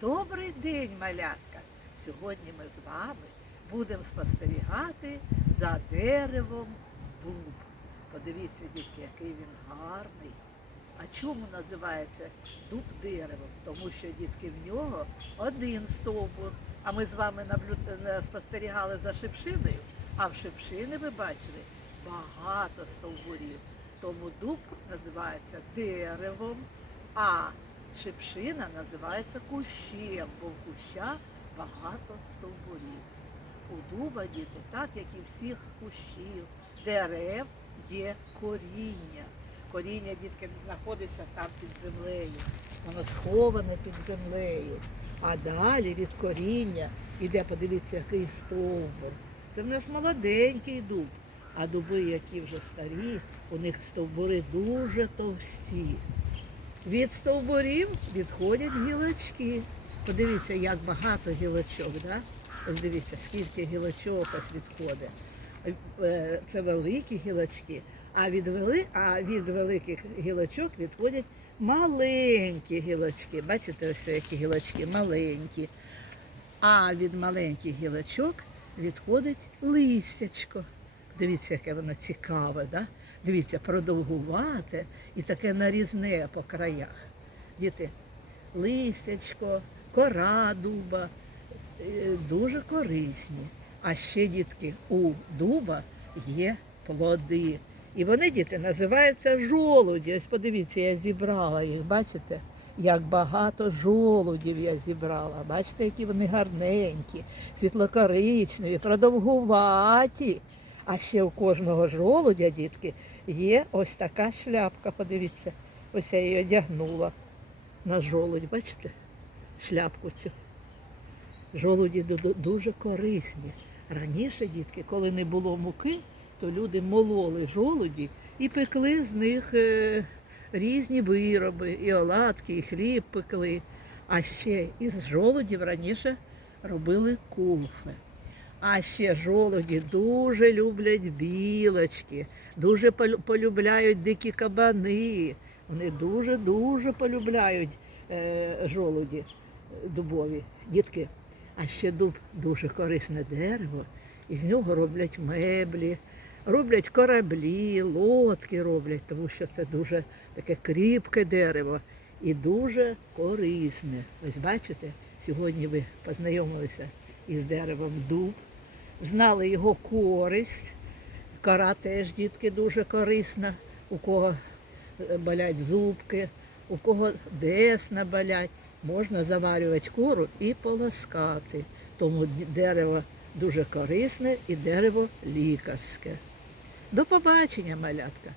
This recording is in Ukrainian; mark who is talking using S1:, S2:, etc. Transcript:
S1: Добрий день, малятка! Сьогодні ми з вами будемо спостерігати за деревом дуб. Подивіться, дітки, який він гарний. А чому називається дуб деревом? Тому що дітки в нього один стовбур. А ми з вами е, спостерігали за шипшиною, а в шипшини ви бачили багато стовбурів. Тому дуб називається деревом, а шипшина називається кущем, бо в куща багато стовбурів. У дуба, діти, так як і всіх кущів, дерев є коріння. Коріння, дітки, знаходиться там під землею. Воно сховане під землею. А далі від коріння іде, подивіться, який стовбур. Це в нас молоденький дуб. А дуби, які вже старі, у них стовбури дуже товсті. Від стовбурів відходять гілочки. Подивіться, як багато гілочок, да? Ось дивіться, скільки гілочок ось відходить. Е, Це великі гілочки, а від, вели... а від великих гілочок відходять маленькі гілочки. Бачите, ось які гілочки маленькі. А від маленьких гілочок відходить листячко. Дивіться, яке воно цікаве, да? Дивіться, продовгувате і таке нарізне по краях. Діти, листячко, кора дуба е, дуже корисні. А ще, дітки, у дуба є плоди. І вони, діти, називаються жолуді. Ось подивіться, я зібрала їх, бачите? Як багато жолудів я зібрала. Бачите, які вони гарненькі, світлокоричневі, продовгуваті. А ще у кожного жолудя, дітки, є ось така шляпка. Подивіться, ось я її одягнула на жолудь. Бачите? Шляпку цю. Жолуді дуже корисні. Раніше, дітки, коли не було муки, то люди мололи жолуді і пекли з них е, різні вироби, і оладки, і хліб пекли. А ще із жолудів раніше робили кофе. А ще жолуді дуже люблять білочки, дуже полюбляють дикі кабани. Вони дуже-дуже полюбляють е, жолуді дубові. Дітки, а ще дуб дуже корисне дерево, і з нього роблять меблі, роблять кораблі, лодки роблять, тому що це дуже таке кріпке дерево і дуже корисне. Ось бачите, сьогодні ви познайомилися із деревом дуб, знали його користь. Кара теж, дітки, дуже корисна, у кого е, болять зубки, у кого десна болять. Можна заварювати кору і полоскати. Тому дерево дуже корисне і дерево лікарське. До побачення, малятка!